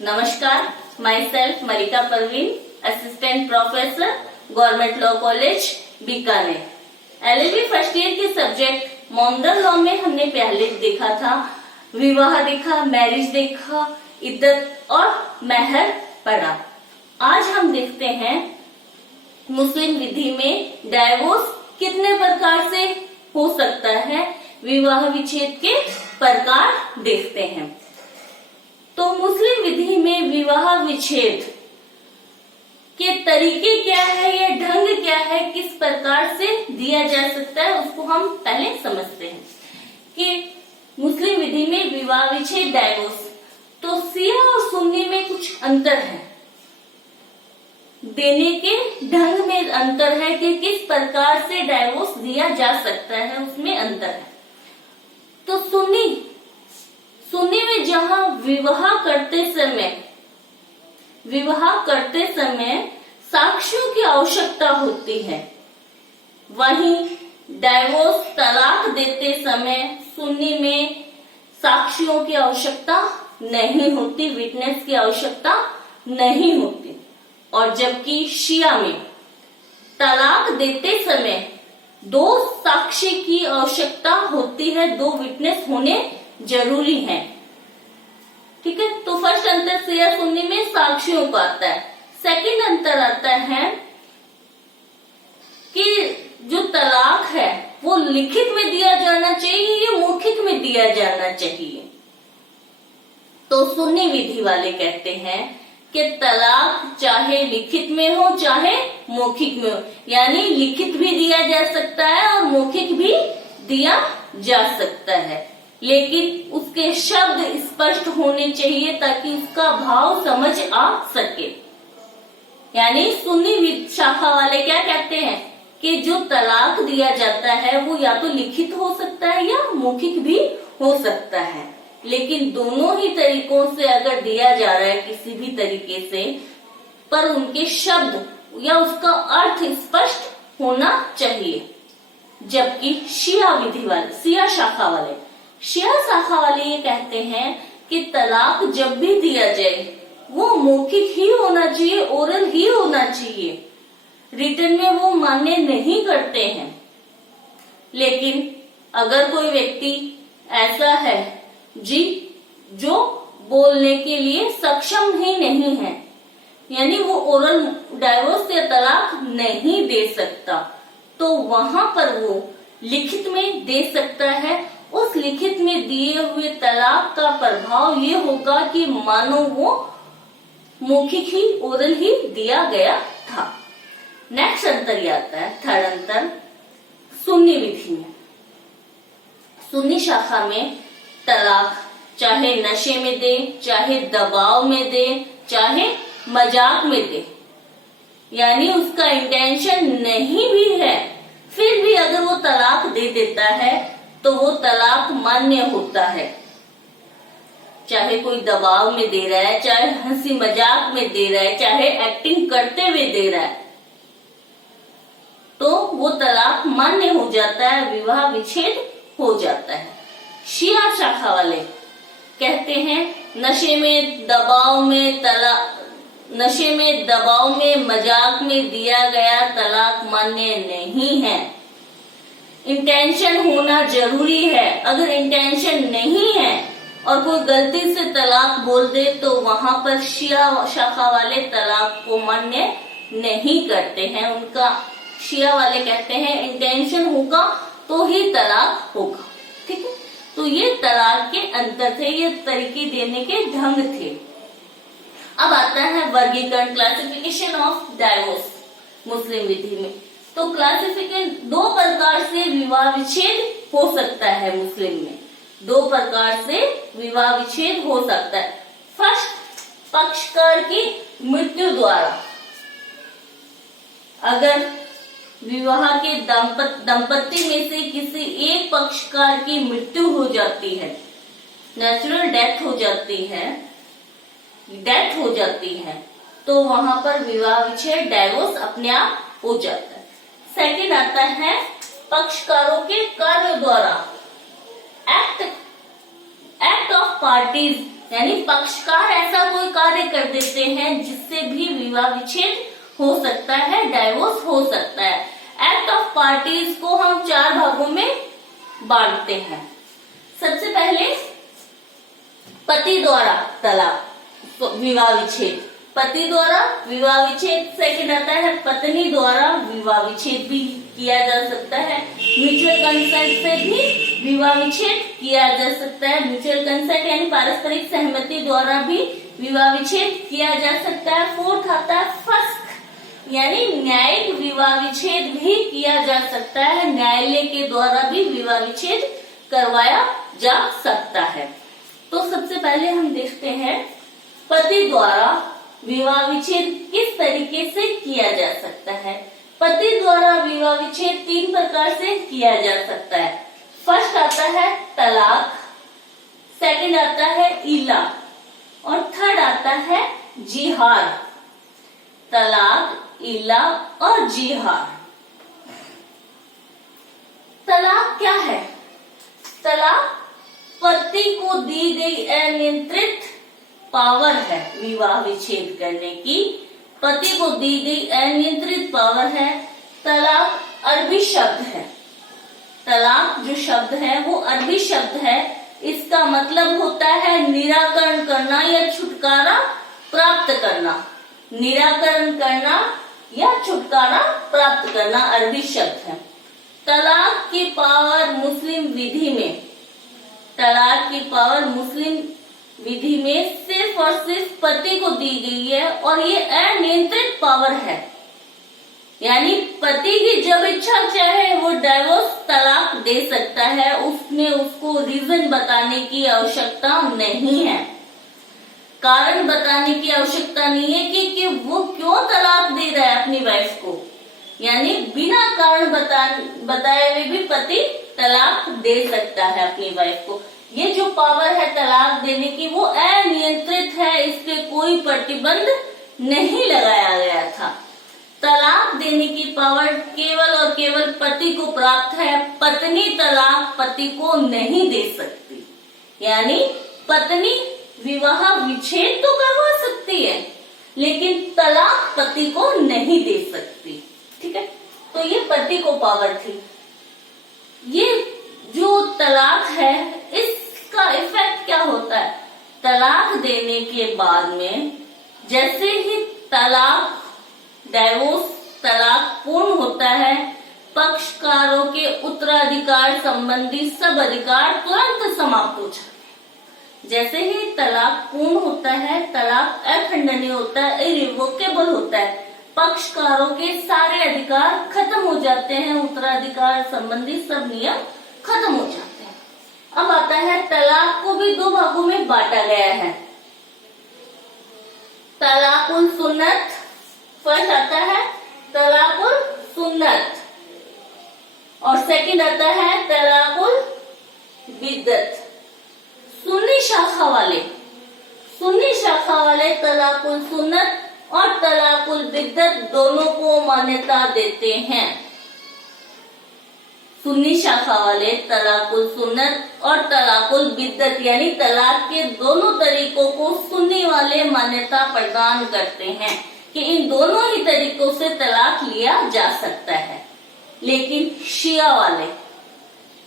नमस्कार, myself Malika Parveen, assistant professor, government law college Bikaner. LLB first year के subject modern law में हमने पहले देखा था, विवाह देखा, मैरिज देखा, इद्दत और महर पढ़ा। आज हम देखते हैं मुस्लिम विधि में डाइवोर्स कितने प्रकार से हो सकता है, विवाह विच्छेद के प्रकार देखते हैं। तो मुस्लिम विधि में विवाह विच्छेद के तरीके क्या है, या ढंग क्या है, किस प्रकार से दिया जा सकता है, उसको हम पहले समझते हैं कि मुस्लिम विधि में विवाह विच्छेद डाइवोर्स, तो शिया और सुन्नी में कुछ अंतर है, देने के ढंग में अंतर है कि किस प्रकार से डाइवोर्स दिया जा सकता है, उसमें अंतर है। तो सुन्नी में जहां विवाह करते समय साक्ष्यों की आवश्यकता होती है, वहीं डाइवोर्स तलाक देते समय सुन्नी में साक्ष्यों की आवश्यकता नहीं होती, विटनेस की आवश्यकता नहीं होती। और जबकि शिया में तलाक देते समय 2 साक्षी की आवश्यकता होती है, 2 विटनेस होने जरूरी है। ठीक है, तो फर्स्ट अंतर शिया सुन्नी में साक्षियों का आता है। सेकंड अंतर आता है कि जो तलाक है वो लिखित में दिया जाना चाहिए या मौखिक में दिया जाना चाहिए। तो सुन्नी विधि वाले कहते हैं कि तलाक चाहे लिखित में हो चाहे मौखिक में हो, यानी लिखित भी दिया जा सकता है और मौखिक भी दिया जा सकता है, लेकिन उसके शब्द स्पष्ट होने चाहिए ताकि उसका भाव समझ आ सके। यानी सुन्नी शाखा वाले क्या कहते हैं कि जो तलाक दिया जाता है वो या तो लिखित हो सकता है या मौखिक भी हो सकता है, लेकिन दोनों ही तरीकों से अगर दिया जा रहा है किसी भी तरीके से, पर उनके शब्द या उसका अर्थ स्पष्ट होना चाहिए। जबकि शिया शाखा वाले ये कहते हैं कि तलाक जब भी दिया जाए वो मौखिक ही होना चाहिए, ओरल ही होना चाहिए, रिटन में वो मान्य नहीं करते हैं। लेकिन अगर कोई व्यक्ति ऐसा है जो बोलने के लिए सक्षम ही नहीं है, यानी वो ओरल डाइवोर्स या तलाक नहीं दे सकता, तो वहां पर वो लिखित में दे सकता है। उस लिखित में दिए हुए तलाक का प्रभाव ये होगा कि मानो वो मौखिक ही, ओरल ही दिया गया था। नेक्स्ट अंतर ये आता है, थर्ड अंतर सुन्नी विधि में। सुन्नी शाखा में तलाक चाहे नशे में दे, चाहे दबाव में दे, चाहे मजाक में दे, यानी उसका इंटेंशन नहीं भी है, फिर भी अगर वो तलाक दे देता है तो वो तलाक मान्य होता है। चाहे कोई दबाव में दे रहा है, चाहे हंसी मजाक में दे रहा है, चाहे एक्टिंग करते हुए दे रहा है, तो वो तलाक मान्य हो जाता है, विवाह विच्छेद हो जाता है। शिया शाखा वाले कहते हैं नशे में, दबाव में, मजाक में दिया गया तलाक मान्य नहीं है, इंटेंशन होना जरूरी है। अगर इंटेंशन नहीं है और कोई गलती से तलाक बोल दे तो वहां पर शिया शाखा वाले तलाक को मान्य नहीं करते हैं। उनका शिया वाले कहते हैं इंटेंशन होगा तो ही तलाक होगा। ठीक है, तो ये तलाक के अंतर थे, ये तरीके देने के ढंग थे। अब आता है वर्गीकरण, क्लासिफिकेशन ऑफ डाइवोर्स मुस्लिम विधि में। तो क्लासिफिकेशन 2 प्रकार से विवाह विच्छेद हो सकता है मुस्लिम में, 2 प्रकार से विवाह विच्छेद हो सकता है। फर्स्ट, पक्षकार की मृत्यु द्वारा। अगर विवाह के दंपति में से किसी एक पक्षकार की मृत्यु हो जाती है, नेचुरल डेथ हो जाती है, तो वहां पर विवाह विच्छेद डाइवोर्स अपने आप हो जाता है। सेकंड आता है पक्षकारों के कार्य द्वारा, एक्ट ऑफ पार्टीज, यानी पक्षकार ऐसा कोई कार्य कर देते हैं, जिससे भी विवाह विच्छेद हो सकता है, डाइवोर्स हो सकता है। एक्ट ऑफ पार्टीज को हम 4 भागों में बांटते हैं। सबसे पहले पति द्वारा तलाक, विवाह विच्छेद, पति द्वारा विवाह विच्छेद। सेकंड आता है पत्नी द्वारा विवाह विच्छेद भी किया जा सकता है। म्यूचुअल कंसेंट से भी विवाह विच्छेद किया जा सकता है। म्यूचुअल कंसेंट यानी पारस्परिक सहमति द्वारा भी विवाह विच्छेद किया जा सकता है। फोर्थ आता है फस्ख यानी न्यायिक विवाह विच्छेद भी किया जा सकता है। न्यायालय के द्वारा भी विवाह विच्छेद करवाया जा सकता है। तो सबसे पहले हम देखते हैं पति द्वारा विवाह विच्छेद किस तरीके से किया जा सकता है। पति द्वारा विवाह विच्छेद 3 प्रकार से किया जा सकता है। फर्स्ट आता है तलाक, सेकंड आता है इला और थर्ड आता है जिहार। तलाक, इला और जिहार। तलाक क्या है? तलाक पति को दी गई अनियंत्रित पावर है विवाह विच्छेद करने की। पति को दी गई अनियंत्रित पावर है। तलाक अरबी शब्द है। तलाक जो शब्द है वो अरबी शब्द है। इसका मतलब होता है निराकरण करना या छुटकारा प्राप्त करना। निराकरण करना या छुटकारा प्राप्त करना अरबी शब्द है। तलाक की पावर मुस्लिम विधि में, तलाक की पावर मुस्लिम विधि में सिर्फ और सिर्फ पति को दी गई है और ये अनियंत्रित पावर है। यानी पति की जब इच्छा चाहे वो डाइवोर्स तलाक दे सकता है। उसमें उसको रीजन बताने की आवश्यकता नहीं है, कारण बताने की आवश्यकता नहीं है कि वो क्यों तलाक दे रहा है अपनी वाइफ को। यानी बिना कारण बताए हुए भी पति तलाक दे सकता है अपनी वाइफ को। ये जो पावर है तलाक देने की वो अनियंत्रित है, इस पे कोई प्रतिबंध नहीं लगाया गया था। तलाक देने की पावर केवल और केवल पति को प्राप्त है। पत्नी तलाक पति को नहीं दे सकती। यानी पत्नी विवाह विच्छेद तो करवा सकती है लेकिन तलाक पति को नहीं दे सकती। ठीक है, तो ये पति को पावर थी। ये जो तलाक है इसका इफेक्ट क्या होता है? तलाक देने के बाद में जैसे ही तलाक डाइवोर्स तलाक पूर्ण होता है, पक्षकारों के उत्तराधिकार संबंधी सब अधिकार तुरंत समाप्त हो जाते हैं। जैसे ही तलाक पूर्ण होता है, तलाक अखंडनीय होता है, इरिवोकेबल होता है, पक्षकारों के सारे अधिकार खत्म हो जाते हैं, उत्तराधिकार संबंधी सब नियम खत्म हो जाते हैं। अब आता है तलाक को भी 2 भागों में बांटा गया है। तलाकुल सुन्नत, फर्स्ट आता है तलाकुल सुन्नत और सेकंड आता है तलाकुल बिद्दत। सुन्नी शाखा वाले तलाकुल सुन्नत और तलाकुल बिद्दत दोनों को मान्यता देते हैं। सुन्नी शाखा वाले तलाकुल सुन्नत और तलाकुल बिद्दत यानी तलाक के दोनों तरीकों को सुन्नी वाले मान्यता प्रदान करते हैं कि इन दोनों ही तरीकों से तलाक लिया जा सकता है। लेकिन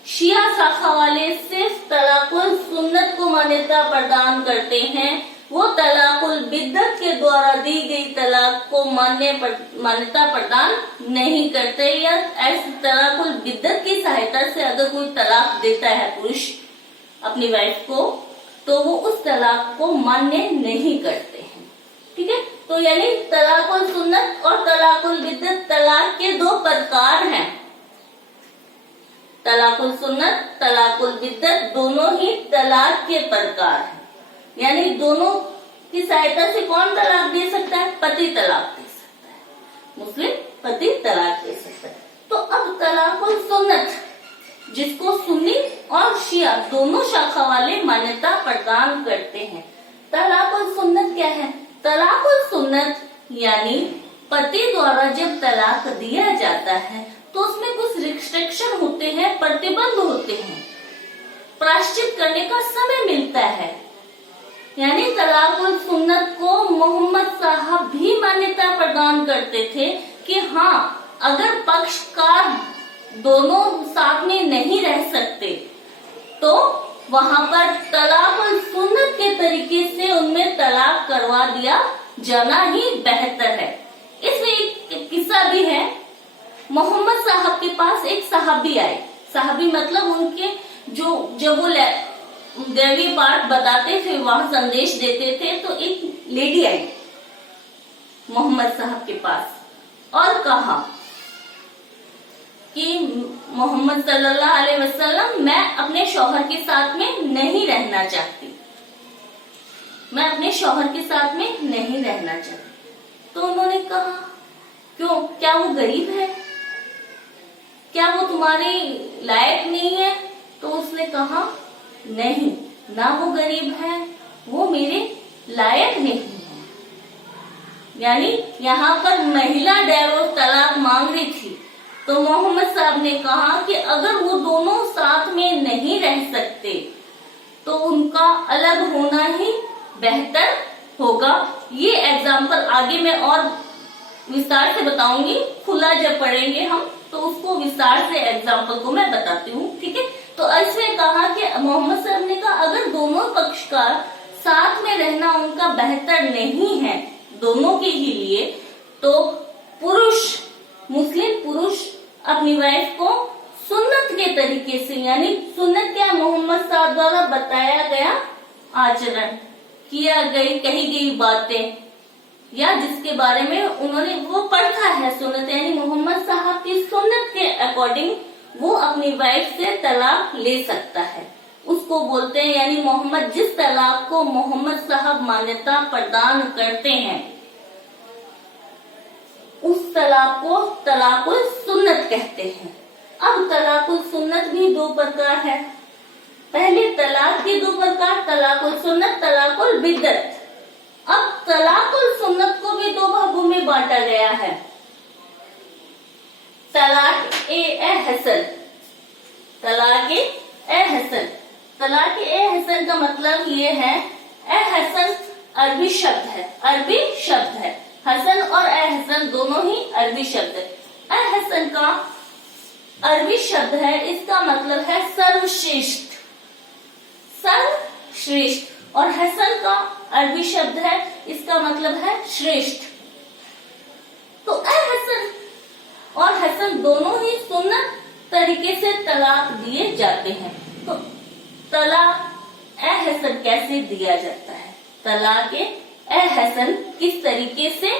शिया शाखा वाले सिर्फ तलाकुल सुन्नत को मान्यता प्रदान करते हैं। वो तलाकुल बिद्दत के द्वारा दी गई तलाक को मान्यता प्रदान नहीं करते, या ऐसे तलाकुल बिद्दत की सहायता से अगर कोई तलाक देता है पुरुष अपनी वाइफ को तो वो उस तलाक को मान्य नहीं करते हैं। ठीक है, तो यानी तलाकुल सुन्नत और तलाकुल बिद्दत तलाक के 2 प्रकार हैं। तलाकुल सुन्नत, तलाकुल बिद्दत दोनों ही तलाक के प्रकार हैं। यानी दोनों की सहायता से कौन तलाक दे सकता है? पति तलाक दे सकता है, मुस्लिम पति तलाक दे सकता है। तो अब तलाकुल सुन्नत जिसको सुन्नी और शिया दोनों शाखा वाले मान्यता प्रदान करते हैं। तलाकुल सुन्नत क्या है? तलाकुल सुन्नत यानी पति द्वारा जब तलाक दिया जाता है तो उसमें कुछ रिस्ट्रिक्शन होते हैं, प्रतिबंध होते हैं, प्रायश्चित करने का समय मिलता है। यानी तलाकुल सुन्नत को प्रदान करते थे कि हाँ, अगर पक्षकार दोनों साथ में नहीं रह सकते तो वहां पर तलाक और सुन्नत के तरीके से उनमें तलाक करवा दिया जाना ही बेहतर है। इसमें एक किस्सा भी है। मोहम्मद साहब के पास एक साहबी आए। साहबी मतलब उनके जब वो दैवी पाठ बताते थे, वहां संदेश देते थे, तो एक लेडी आई मोहम्मद साहब के पास और कहा कि मोहम्मद सल्लल्लाहु अलैहि वसल्लम, मैं अपने शौहर के साथ में नहीं रहना चाहती, मैं अपने शौहर के साथ में नहीं रहना चाहती। तो उन्होंने कहा, क्यों, क्या वो गरीब है, क्या वो तुम्हारे लायक नहीं है? तो उसने कहा, नहीं, ना वो गरीब है, वो मेरे लायक नहीं है। यानी यहाँ पर महिला डाइवोर्स तलाक मांग रही थी। तो मोहम्मद साहब ने कहा कि अगर वो दोनों साथ में नहीं रह सकते तो उनका अलग होना ही बेहतर होगा। ये एग्जाम्पल आगे मैं और विस्तार से बताऊंगी, खुला जब पढ़ेंगे हम तो उसको विस्तार से एग्जाम्पल को मैं बताती हूँ, ठीक है। तो इसमें कहा कि मोहम्मद साहब ने कहा, अगर दोनों पक्षकार साथ में रहना उनका बेहतर नहीं है दोनों के ही लिए, तो पुरुष, मुस्लिम पुरुष अपनी वाइफ को सुन्नत के तरीके से, यानी सुन्नत क्या, मोहम्मद साहब द्वारा बताया गया आचरण, कही गई बातें, या जिसके बारे में उन्होंने वो पढ़ा है सुन्नत, यानी मोहम्मद साहब की सुन्नत के अकॉर्डिंग वो अपनी वाइफ से तलाक ले सकता है। उसको बोलते हैं, यानी मोहम्मद जिस तलाक को मोहम्मद साहब मान्यता प्रदान करते हैं उस तलाक को तलाकुल सुन्नत कहते हैं। अब तलाकुल सुन्नत भी दो प्रकार है। पहले तलाक के दो प्रकार, तलाकुल सुन्नत, तलाकुल बिद्दत। अब तलाकुल सुन्नत को भी दो भागों में बांटा गया है। तलाक ए हसन, तलाक ए हसन। तलाक ए हसन का मतलब ये है, ए हसन अरबी शब्द है, अरबी शब्द है। हसन और ए हसन दोनों ही अरबी शब्द है। ए हसन का अरबी शब्द है, इसका मतलब है सर्वश्रेष्ठ, सर्वश्रेष्ठ। और हसन का अरबी शब्द है, इसका मतलब है श्रेष्ठ। तो ए हसन और हसन दोनों ही सुन्नत तरीके से तलाक दिए जाते हैं। तो तलाक ए हसन कैसे दिया जाता है, तलाक ए हसन किस तरीके से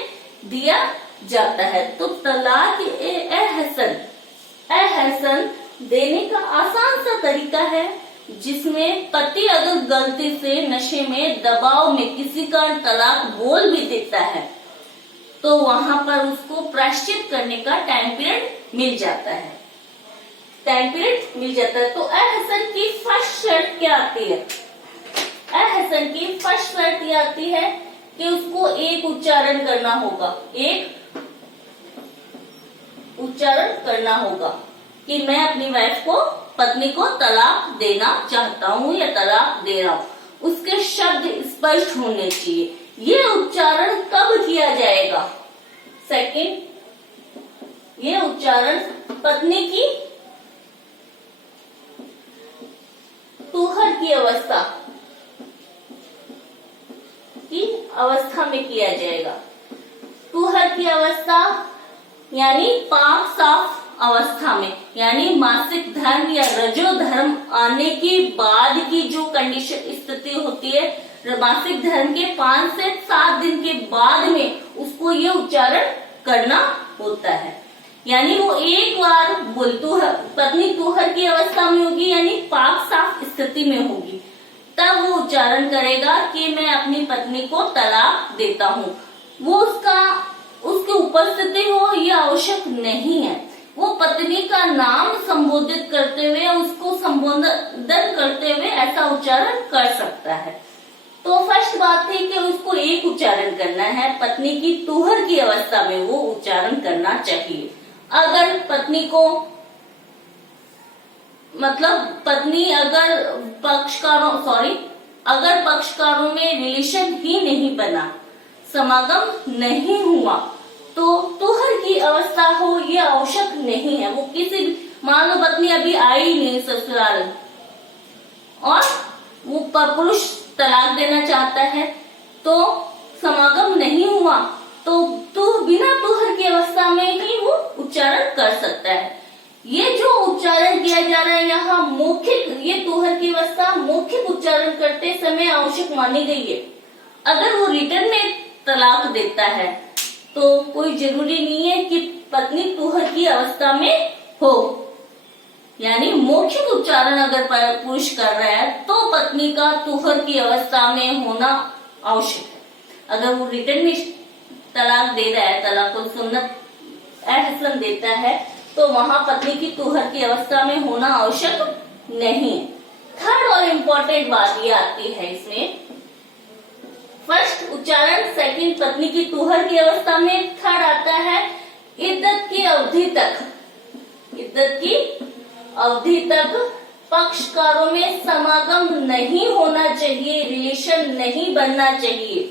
दिया जाता है? तो तलाक ए हसन देने का आसान सा तरीका है, जिसमें पति अगर गलती से नशे में, दबाव में किसी का तलाक बोल भी देता है तो वहां पर उसको प्रायश्चित करने का टाइम पीरियड मिल जाता है, टाइम पीरियड मिल जाता है। तो ए हसन की फर्स्ट शर्त क्या आती है? ए हसन की फर्स्ट शर्त ये आती है कि उसको एक उच्चारण करना होगा, एक उच्चारण करना होगा कि मैं अपनी वाइफ को, पत्नी को तलाक देना चाहता हूँ या तलाक दे रहा हूँ। उसके शब्द स्पष्ट होने चाहिए। ये उच्चारण कब किया जाएगा? सेकंड, ये उच्चारण पत्नी की तुहर की अवस्था में किया जाएगा। तुहर की अवस्था यानी पाक साफ अवस्था में, यानी मासिक धर्म या रजो धर्म आने के बाद की जो कंडीशन स्थिति होती है, मासिक धर्म के 5 से 7 दिन के बाद में उसको ये उच्चारण करना होता है। यानी वो एक बार पत्नी तुहर की अवस्था में होगी, यानी पाक साफ स्थिति में होगी, तब वो उच्चारण करेगा कि मैं अपनी पत्नी को तलाक देता हूँ। वो उसकी उपस्थिति हो ये आवश्यक नहीं है। वो पत्नी का नाम संबोधित करते हुए, उसको संबोधन करते हुए ऐसा उच्चारण कर सकता है। तो फर्स्ट बात थी कि उसको एक उच्चारण करना है, पत्नी की तुहर की अवस्था में वो उच्चारण करना चाहिए। अगर पत्नी को, मतलब पत्नी अगर पक्षकारों में रिलेशन ही नहीं बना, समागम नहीं हुआ, तो तुहर की अवस्था हो ये आवश्यक नहीं है। वो किसी मान लो पत्नी अभी आई नहीं ससुराल और वो पुरुष तलाक देना चाहता है तो समागम नहीं हुआ तो बिना तुहर की अवस्था में ही वो उच्चारण कर सकता है। ये जो उच्चारण किया जा रहा है यहाँ मौखिक, ये तुहर की अवस्था मौखिक उच्चारण करते समय आवश्यक मानी गई है। अगर वो रिटर्न में तलाक देता है तो कोई जरूरी नहीं है कि पत्नी तुहर की अवस्था में हो, यानी मौखिक उच्चारण अगर पुरुष कर रहा है तो पत्नी का तुहर की अवस्था में होना आवश्यक है। अगर वो रिटर्न में तलाक दे रहा है, तलाक सुन्नत हसन देता है तो वहां पत्नी की तुहर की अवस्था में होना आवश्यक नहीं है। थर्ड और इम्पोर्टेंट बात ये आती है इसमें, फर्स्ट उच्चारण, सेकंड पत्नी की तुहर की अवस्था में, थर्ड आता है इद्दत की अवधि तक। इद्दत की अवधि तक पक्षकारों में समागम नहीं होना चाहिए, रिलेशन नहीं बनना चाहिए।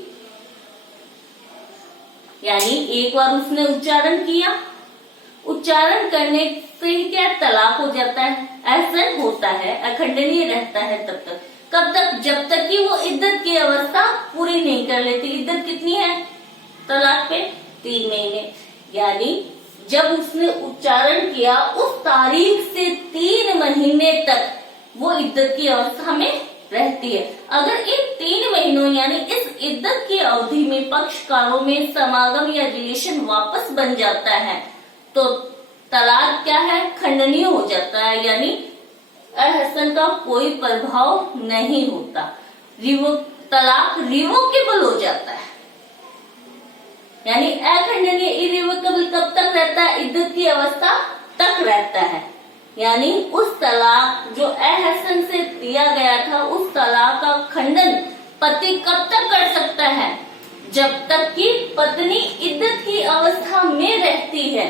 यानी एक बार उसने उच्चारण किया, उच्चारण करने से ही क्या तलाक हो जाता है, ऐसा होता है, अखंडनीय रहता है तब तक। कब तक? जब तक कि वो इद्दत की अवस्था पूरी नहीं कर लेती। इद्दत कितनी है तलाक पे? 3 महीने। यानी जब उसने उच्चारण किया उस तारीख से 3 महीने तक वो इद्दत की अवस्था में रहती है। अगर इन 3 महीनों यानी इस इद्दत की अवधि में पक्षकारों में समागम या रिलेशन वापस बन जाता है तो तलाक क्या है, खंडनीय हो जाता है, यानी अहसन का कोई प्रभाव नहीं होता। तलाक रिवोकेबल हो जाता है, यानी अखंडनीय इरिवोकेबल कब तक रहता है? इद्दत की अवस्था तक रहता है। यानी उस तलाक जो अहसन से दिया गया था उस तलाक का खंडन पति कब तक कर सकता है? जब तक कि पत्नी इद्दत की अवस्था में रहती है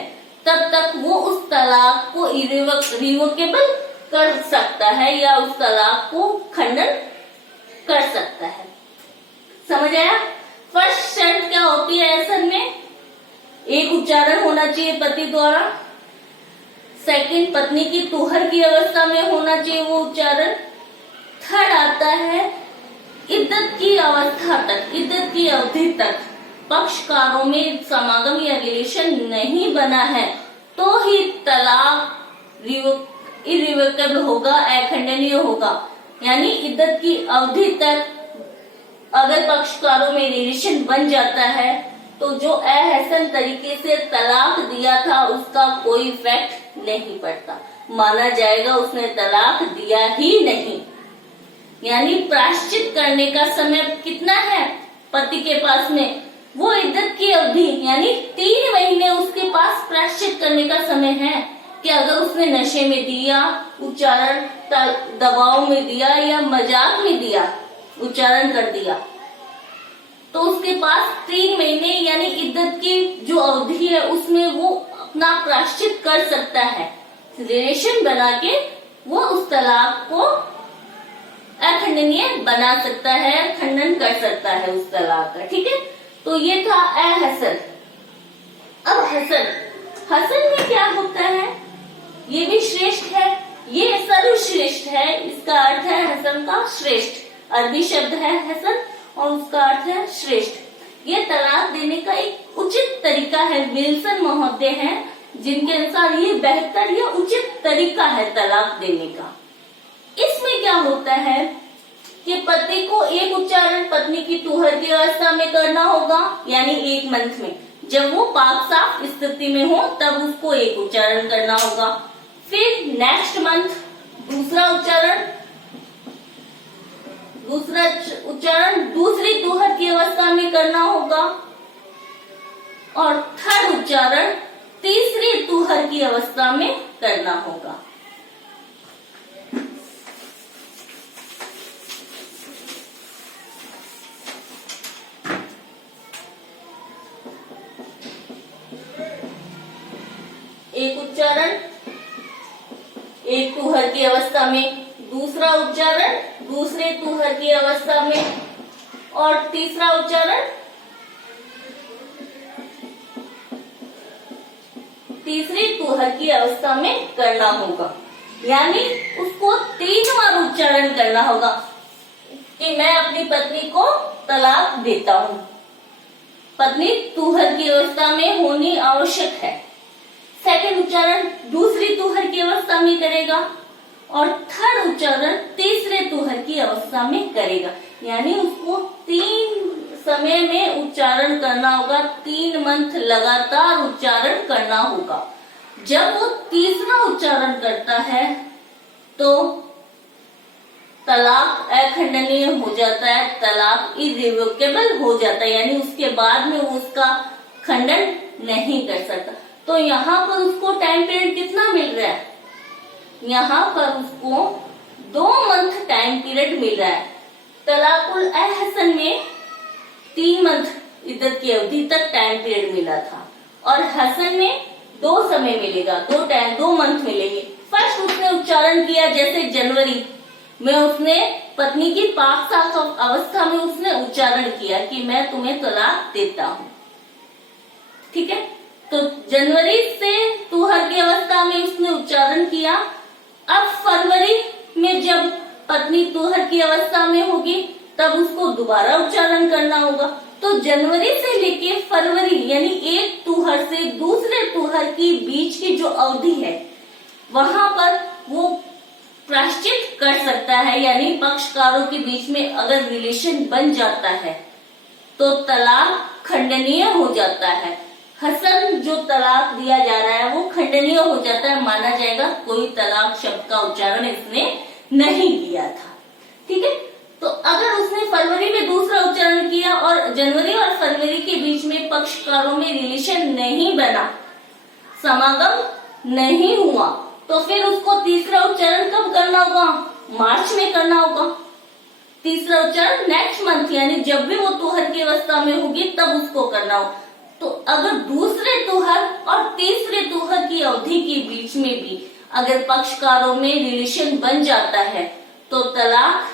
तब तक वो उस तलाक को रिवोकेबल कर सकता है या उस तलाक को खंडन कर सकता है। समझ आया? फर्स्ट शर्त क्या होती है अहसन में? एक उच्चारण होना चाहिए पति द्वारा, सेकंड पत्नी की तुहर की अवस्था में होना चाहिए वो उच्चारण, थर्ड आता है इद्दत की अवस्था तक, इद्दत की अवधि तक पक्षकारों में समागम या रिलेशन नहीं बना है तो ही तलाक इरिवोकेबल होगा, अखंडनीय होगा। यानी इद्दत की अवधि तक अगर पक्षकारों में रिलेशन बन जाता है तो जो अहसन तरीके से तलाक दिया था उसका कोई इफेक्ट नहीं पड़ता, माना जाएगा उसने तलाक दिया ही नहीं। यानी प्रायश्चित करने का समय कितना है पति के पास में? वो इद्दत की अवधि यानी 3 महीने उसके पास प्रायश्चित करने का समय है कि अगर उसने नशे में दिया उच्चारण, दबाव में दिया या मजाक में दिया उच्चारण कर दिया तो उसके पास 3 महीने यानी इद्दत की जो अवधि है उसमें वो अपना प्रायश्चित कर सकता है, रिलेशन बना के वो उस तलाक को अखंडनीय बना सकता है, खंडन कर सकता है उस तलाक का। ठीक है, तो ये था अहसन। अब हसन, हसन में क्या होता है? ये भी श्रेष्ठ है, ये सर्वश्रेष्ठ है, इसका अर्थ है हसन का श्रेष्ठ। अरबी शब्द है हसन और उसका अर्थ है श्रेष्ठ। ये तलाक देने का एक उचित तरीका है। विल्सन महोदय हैं जिनके अनुसार ये बेहतर या उचित तरीका है तलाक देने का। इसमें क्या होता है कि पति को एक उच्चारण पत्नी की तुहर की अवस्था में करना होगा, यानी 1 मंथ में। जब वो पाक साफ स्थिति में हो तब उसको एक उच्चारण करना होगा। फिर नेक्स्ट मंथ दूसरा उच्चारण दूसरी तुहर की अवस्था में करना होगा और थर्ड उच्चारण तीसरी तुहर की अवस्था में करना होगा। एक उच्चारण एक तुहर की अवस्था में, दूसरा उच्चारण दूसरे तुहर की अवस्था में और तीसरा उच्चारण तीसरी तुहर की अवस्था में करना होगा। यानी उसको 3 बार उच्चारण करना होगा कि मैं अपनी पत्नी को तलाक देता हूँ। पत्नी तुहर की अवस्था में होनी आवश्यक है। सेकंड उच्चारण दूसरी तुहर की अवस्था में करेगा और थर्ड उच्चारण तीसरे तुहर की अवस्था में करेगा। यानी उसको 3 समय में उच्चारण करना होगा, 3 मंथ लगातार उच्चारण करना होगा। जब वो तीसरा उच्चारण करता है तो तलाक अखंडनीय हो जाता है, तलाक इर्रिवोकेबल हो जाता है, यानी उसके बाद में वो उसका खंडन नहीं कर सकता। तो यहाँ पर उसको टाइम पीरियड कितना मिल रहा है? यहाँ पर उसको 2 मंथ टाइम पीरियड मिल रहा है। तलाकुल अहसन में 3 मंथ इद्दत की अवधि तक टाइम पीरियड मिला था और हसन में 2 समय मिलेगा, 2 मंथ मिलेंगे। फर्स्ट उसने उच्चारण किया जैसे जनवरी में उसने पत्नी की पाक साफ अवस्था में उसने उच्चारण किया कि मैं तुम्हें तलाक देता हूँ। ठीक है, तो जनवरी से तुहर की अवस्था में उसने उच्चारण किया। अब फरवरी में जब पत्नी तुहर की अवस्था में होगी तब उसको दोबारा उच्चारण करना होगा। तो जनवरी से लेके फरवरी यानी एक तुहर से दूसरे तुहर की बीच की जो अवधि है वहां पर वो प्रायश्चित कर सकता है। यानी पक्षकारों के बीच में अगर रिलेशन बन जाता है तो तलाक खंडनीय हो जाता है। हसन जो तलाक दिया जा रहा है वो खंडनीय हो जाता है, माना जाएगा कोई तलाक शब्द का उच्चारण इसने नहीं किया था। ठीक है, तो अगर उसने फरवरी में दूसरा उच्चारण किया और जनवरी और फरवरी के बीच में पक्षकारों में रिलेशन नहीं बना, समागम नहीं हुआ, तो फिर उसको तीसरा उच्चारण कब करना होगा? मार्च में करना होगा। तीसरा उच्चारण नेक्स्ट मंथ यानी जब भी वो तुहर की अवस्था में होगी तब उसको करना हो। तो अगर दूसरे तुहर और तीसरे तुहर की अवधि के बीच में भी अगर पक्षकारों में रिलेशन बन जाता है तो तलाक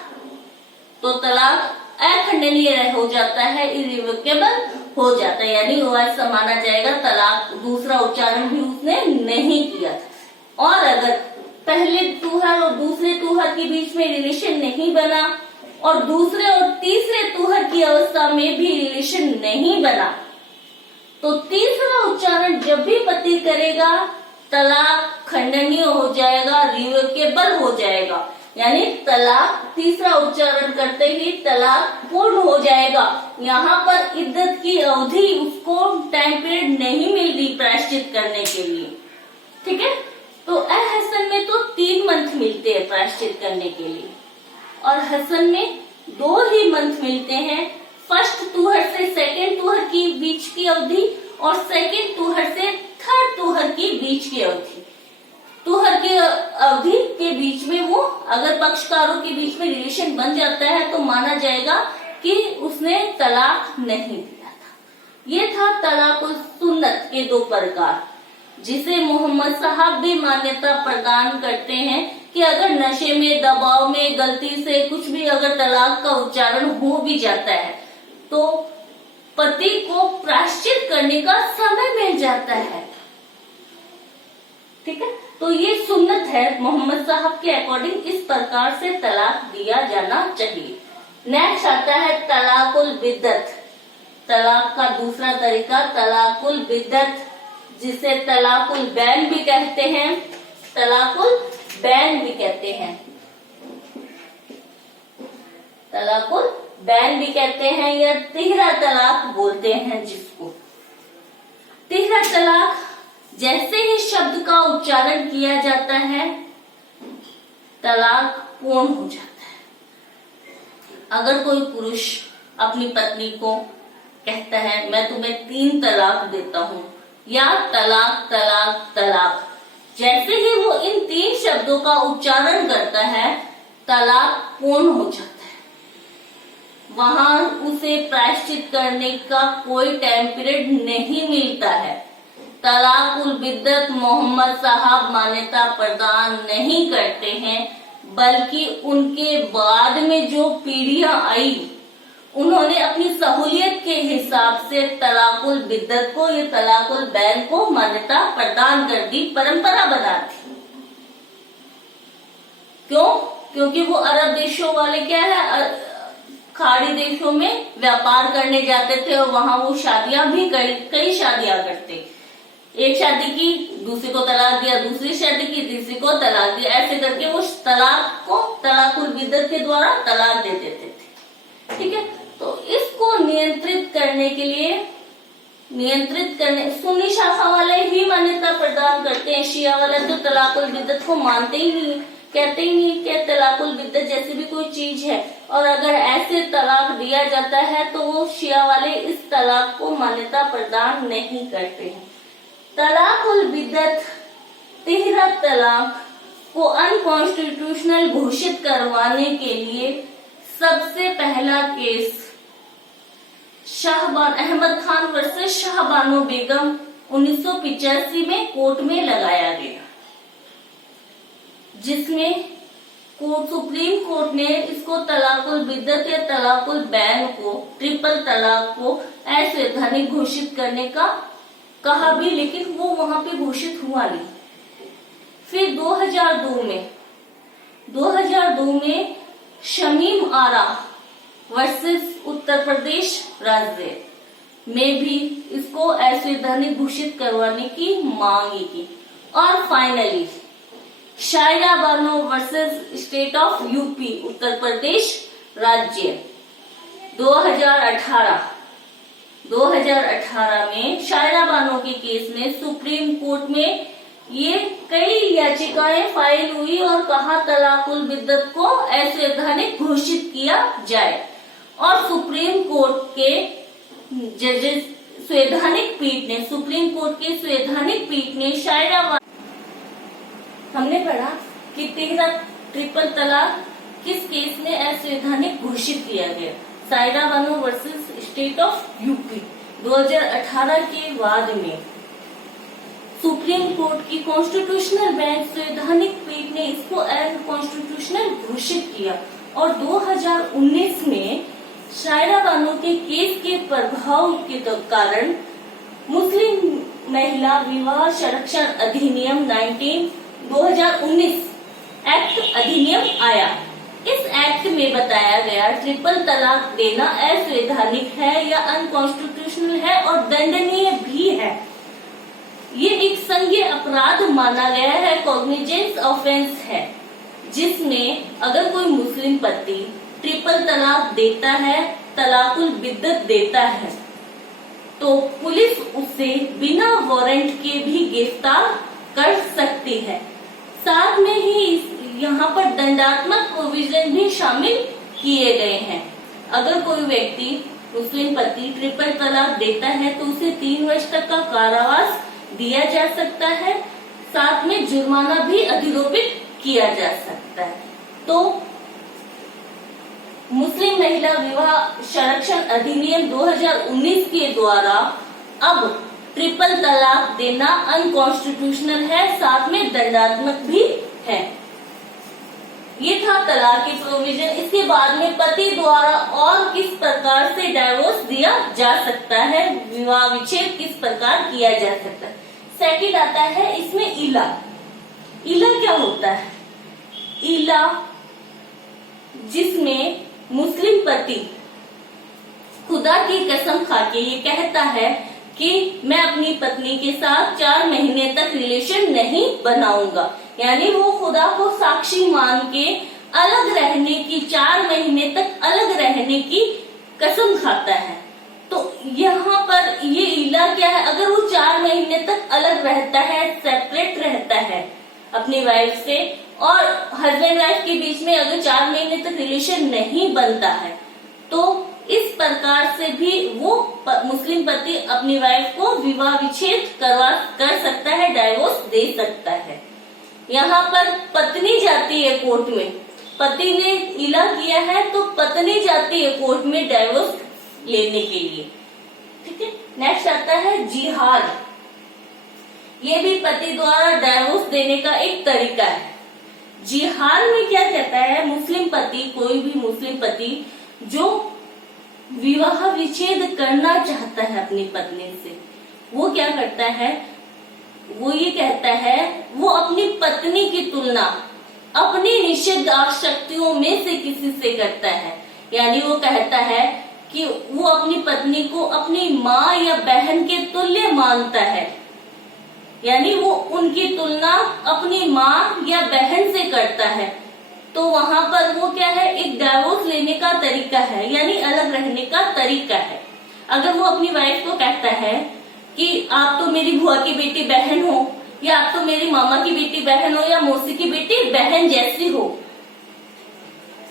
अखंडनीय हो जाता है, इरिवोकेबल हो जाता है, यानी वो ऐसा माना जाएगा तलाक दूसरा उच्चारण भी उसने नहीं किया था। और अगर पहले तुहर और दूसरे तुहर के बीच में रिलेशन नहीं बना और दूसरे और तीसरे तुहर की अवस्था में भी रिलेशन नहीं बना तो तीसरा उच्चारण जब भी पति करेगा तलाक खंडनीय हो जाएगा, रिवोकेबल हो जाएगा। यानी तलाक तीसरा उच्चारण करते ही तलाक पूर्ण हो जाएगा। यहाँ पर इद्दत की अवधि उसको टाइम पीरियड नहीं मिल रही प्रायश्चित करने के लिए। ठीक है, तो हसन में तो 3 मंथ मिलते हैं प्रायश्चित करने के लिए और हसन में 2 ही मंथ मिलते हैं। फर्स्ट तुहर से सेकेंड तुहर की बीच की अवधि और सेकेंड तुहर से थर्ड तुहर की बीच की अवधि। तुहर की अवधि के बीच में वो अगर पक्षकारों के बीच में रिलेशन बन जाता है तो माना जाएगा कि उसने तलाक नहीं दिया था। ये था तलाकुल सुन्नत के 2 प्रकार, जिसे मोहम्मद साहब भी मान्यता प्रदान करते हैं कि अगर नशे में, दबाव में, गलती से कुछ भी अगर तलाक का उच्चारण हो भी जाता है तो पति को प्रायश्चित करने का समय मिल जाता है। ठीक है, तो ये सुन्नत है। मोहम्मद साहब के अकॉर्डिंग इस प्रकार से तलाक दिया जाना चाहिए। नेक्स्ट आता है तलाकुल बिद्दत। तलाक का दूसरा तरीका तलाकुल बिद्दत, जिसे तलाकुल बैन भी कहते हैं, तलाकुल बैन भी कहते हैं, तलाकुल बैन भी कहते हैं या तिहरा तलाक बोलते हैं जिसको। तिहरा तलाक जैसे ही शब्द का उच्चारण किया जाता है तलाक पूर्ण हो जाता है। अगर कोई पुरुष अपनी पत्नी को कहता है मैं तुम्हें 3 तलाक देता हूँ या तलाक तलाक तलाक, जैसे ही वो इन 3 शब्दों का उच्चारण करता है तलाक पूर्ण हो जाता है। वहां उसे प्रायश्चित करने का कोई टाइम पीरियड नहीं मिलता है। तलाकुल बिद्दत मोहम्मद साहब मान्यता प्रदान नहीं करते हैं, बल्कि उनके बाद में जो पीढ़ियां आई उन्होंने अपनी सहूलियत के हिसाब से तलाकुल बिद्दत को, ये तलाकुल बैन को मान्यता प्रदान कर दी, परंपरा बना दी। क्यों? क्योंकि वो अरब देशों वाले क्या है, खाड़ी देशों में व्यापार करने जाते थे और वहां वो शादियां भी कई शादियां करते। एक शादी की, दूसरी को तलाक दिया, दूसरी शादी की, तीसरी को तलाक दिया, ऐसे करके वो तलाक को तलाकुल बिद्दत के द्वारा तलाक दे देते थे। ठीक है, तो इसको नियंत्रित करने के लिए, सुन्नी शाखा वाले ही मान्यता प्रदान करते हैं। शिया वाले तो तलाकुल बिद्दत को मानते ही नहीं, कहते ही नहीं कि तलाकुल बिद्दत जैसी भी कोई चीज है, और अगर ऐसे तलाक दिया जाता है तो वो शिया वाले इस तलाक को मान्यता प्रदान नहीं करते हैं। तलाकुल बिद्दत, तिहरा तलाक को अनकॉन्स्टिट्यूशनल घोषित करवाने के लिए सबसे पहला केस शाहबान अहमद खान वर्सेस शाहबानो बेगम 1985 में कोर्ट में लगाया गया, जिसमें सुप्रीम कोर्ट ने इसको तलाकुल बिद्दत या तलाकुल बैन को, ट्रिपल तलाक को असंवैधानिक घोषित करने का कहा भी, लेकिन वो वहां पे घोषित हुआ नहीं। फिर 2002 में शमीम आरा वर्सेस उत्तर प्रदेश राज्य में भी इसको असंवैधानिक घोषित करवाने की मांग की। और finally Shayara Bano versus state of UP Uttar Pradesh राज्य 2018 में शायरा बानो के केस में सुप्रीम कोर्ट में ये कई याचिकाएं फाइल हुई और कहा तलाकुल बिद्दत को असंवैधानिक घोषित किया जाए, और सुप्रीम कोर्ट के जजेस सुप्रीम कोर्ट के संवैधानिक पीठ ने शायरा बानो, हमने पढ़ा कि तिहरा ट्रिपल तलाक किस केस में असंवैधानिक घोषित किया गया, Shayara Bano versus state of UP 2018 के बाद में सुप्रीम कोर्ट की कॉन्स्टिट्यूशनल बेंच संवैधानिक पीठ ने इसको अनकॉन्स्टिट्यूशनल घोषित किया, और 2019 में शायरा बानो के केस के प्रभाव के कारण मुस्लिम महिला विवाह संरक्षण अधिनियम 2019 एक्ट अधिनियम आया। इस एक्ट में बताया गया ट्रिपल तलाक देना असंवैधानिक है या अनकॉन्स्टिट्यूशनल है और दंडनीय भी है। ये एक संज्ञेय अपराध माना गया है, कॉग्निजेंस ऑफेंस है, जिसमें अगर कोई मुस्लिम पति ट्रिपल तलाक देता है, तलाकुल बिद्दत देता है, तो पुलिस उसे बिना वारंट के भी गिरफ्तार कर सकती है। साथ में ही यहाँ पर दंडात्मक प्रोविजन भी शामिल किए गए हैं। अगर कोई व्यक्ति मुस्लिम पति ट्रिपल तलाक देता है तो उसे 3 वर्ष तक का कारावास दिया जा सकता है, साथ में जुर्माना भी अधिरोपित किया जा सकता है। तो मुस्लिम महिला विवाह संरक्षण अधिनियम 2019 के द्वारा अब ट्रिपल तलाक देना अनकॉन्स्टिट्यूशनल है, साथ में दंडात्मक भी है। ये था तलाक की प्रोविजन। इसके बाद में पति द्वारा और किस प्रकार से डाइवोर्स दिया जा सकता है, विवाह विच्छेद किस प्रकार किया जा सकता है। सेकंड आता है इसमें इला। इला क्या होता है? इला जिसमें मुस्लिम पति खुदा की कसम खाके ये कहता है कि मैं अपनी पत्नी के साथ 4 महीने तक रिलेशन नहीं बनाऊंगा, यानी वो खुदा को साक्षी मान के अलग रहने की, 4 महीने तक अलग रहने की कसम खाता है। तो यहाँ पर ये इला क्या है? अगर वो 4 महीने तक अलग रहता है, सेपरेट रहता है अपनी वाइफ से, और हस्बैंड वाइफ के बीच में अगर 4 महीने तक रिलेशन नहीं बनता है, तो इस प्रकार से भी वो मुस्लिम पति अपनी वाइफ को विवाह विच्छेद कर सकता है, डाइवोर्स दे सकता है। यहाँ पर पत्नी जाती है कोर्ट में, पति ने इला किया है तो पत्नी जाती है कोर्ट में डाइवोर्स लेने के लिए। ठीक है, नेक्स्ट आता है जिहाद। ये भी पति द्वारा डाइवोर्स देने का एक तरीका है। जिहाद में क्या कहता है? मुस्लिम पति, कोई भी मुस्लिम पति जो विवाह विच्छेद करना चाहता है अपनी पत्नी से, वो क्या करता है, वो ये कहता है, वो अपनी पत्नी की तुलना अपनी निषिद्ध आसक्तियों में से किसी से करता है। यानी वो कहता है कि वो अपनी पत्नी को अपनी माँ या बहन के तुल्य मानता है, यानी वो उनकी तुलना अपनी माँ या बहन से करता है। तो वहां पर वो क्या है, एक डाइवोर्स लेने का तरीका है, यानी अलग रहने का तरीका है। अगर वो अपनी वाइफ को कहता है कि आप तो मेरी बुआ की बेटी बहन हो, या आप तो मेरी मामा की बेटी बहन हो, या मौसी की बेटी बहन जैसी हो,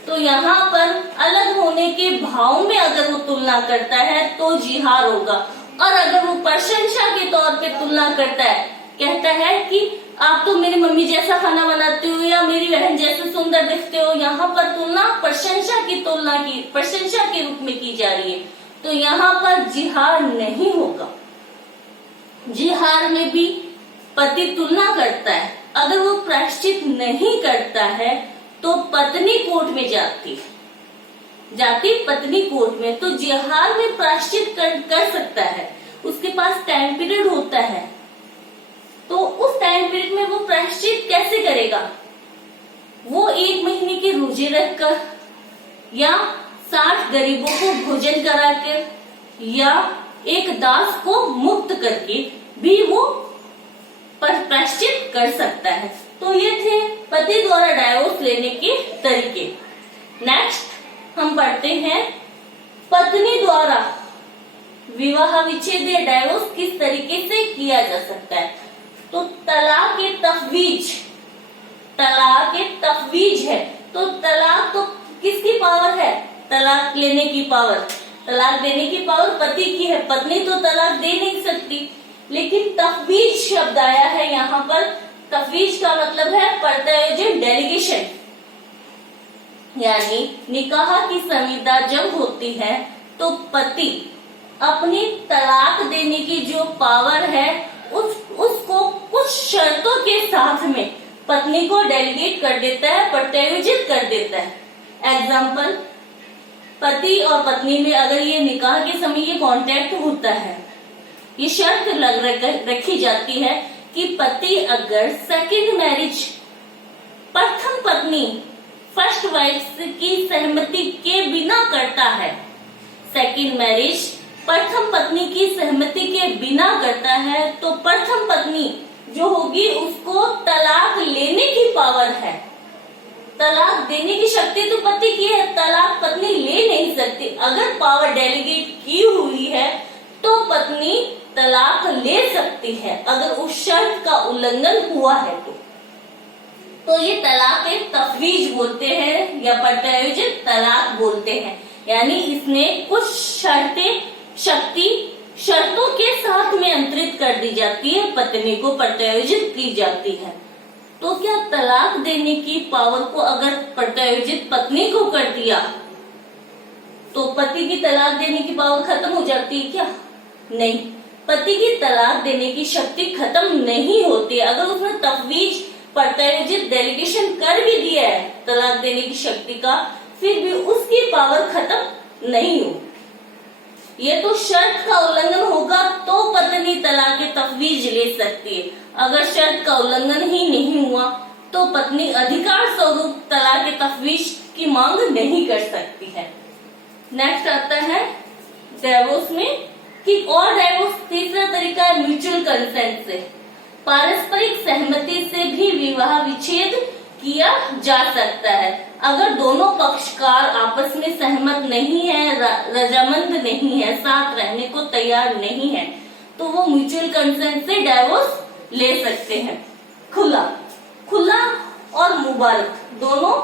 तो यहाँ पर अलग होने के भाव में अगर वो तुलना करता है तो जिहार होगा। और अगर वो प्रशंसा के तौर पे तुलना करता है, कहता है कि आप तो मेरी मम्मी जैसा खाना बनाते हो, या मेरी बहन जैसे सुंदर दिखते हो, यहाँ पर तुलना प्रशंसा की प्रशंसा के रूप में की जा रही है, तो यहाँ पर जिहार नहीं होगा। जिहार में भी पति तुलना करता है, अगर वो प्रायश्चित नहीं करता है तो पत्नी कोर्ट में जाती पत्नी कोर्ट में, तो जिहार में प्रायश्चित कर सकता है, उसके पास टाइम पीरियड होता है। तो उस टाइम पीरियड में वो प्रायश्चित कैसे करेगा, वो 1 महीने के रोजे रखकर, या 60 गरीबों को भोजन कराकर, या एक दास को मुक्त करके भी वो प्रायश्चित कर सकता है। तो ये थे पति द्वारा डाइवोर्स लेने के तरीके। नेक्स्ट हम पढ़ते हैं पत्नी द्वारा विवाह विच्छेद या डाइवोर्स किस तरीके से किया जा सकता है। तो तलाक ए तफवीज है। तो तलाक तो किसकी पावर है, तलाक लेने की पावर, तलाक देने की पावर पति की है, पत्नी तो तलाक दे नहीं सकती। लेकिन तफवीज शब्द आया है यहाँ पर, तफवीज का मतलब है प्रत्यायोजन, डेलीगेशन, यानी निकाह की संविदा जब होती है तो पति अपनी तलाक देने की जो पावर है उसको कुछ शर्तों के साथ में पत्नी को डेलीगेट कर देता है, प्रत्यायोजित कर देता है। एग्जाम्पल, पति और पत्नी में अगर ये निकाह के समय ये कॉन्टेक्ट होता है, ये शर्त रखी जाती है कि पति अगर सेकंड मैरिज प्रथम पत्नी फर्स्ट वाइफ की सहमति के बिना करता है, सेकंड मैरिज प्रथम पत्नी की सहमति के बिना करता है, तो प्रथम पत्नी जो होगी उसको तलाक लेने की पावर है। तलाक देने की शक्ति तो पति की है, तलाक पत्नी ले नहीं सकती। अगर पावर डेलीगेट की हुई है तो पत्नी तलाक ले सकती है, अगर उस शर्त का उल्लंघन हुआ है तो ये तलाक एक तफवीज बोलते हैं या प्रत्यायोजित तलाक बोलते हैं। यानी इसमें कुछ शर्तों के साथ में अंतरित कर दी जाती है, पत्नी को प्रत्यायोजित की जाती है। तो क्या तलाक देने की पावर को अगर प्रत्यायोजित पत्नी को कर दिया तो पति की तलाक देने की पावर खत्म हो जाती है क्या? नहीं, पति की तलाक देने की शक्ति खत्म नहीं होती। अगर उसने तफवीज प्रत्यायोजित डेलीगेशन कर भी दिया है तलाक देने की शक्ति का, फिर भी उसकी पावर खत्म नहीं हो। ये तो शर्त का उल्लंघन होगा तो पत्नी तलाक तफवीज ले सकती है। अगर शर्त का उल्लंघन ही नहीं हुआ तो पत्नी अधिकार स्वरूप तलाक तफवीज की मांग नहीं कर सकती है। नेक्स्ट आता है डाइवोर्स में कि और डाइवोर्स तीसरा तरीका है म्यूचुअल कंसेंट से। पारस्परिक सहमति से भी विवाह विच्छेद किया जा सकता है। अगर दोनों पक्षकार आपस में सहमत नहीं है, रजामंद नहीं है, साथ रहने को तैयार नहीं है, तो वो म्यूचुअल कंसेंट से डाइवोर्स ले सकते हैं। खुला और मुबारक दोनों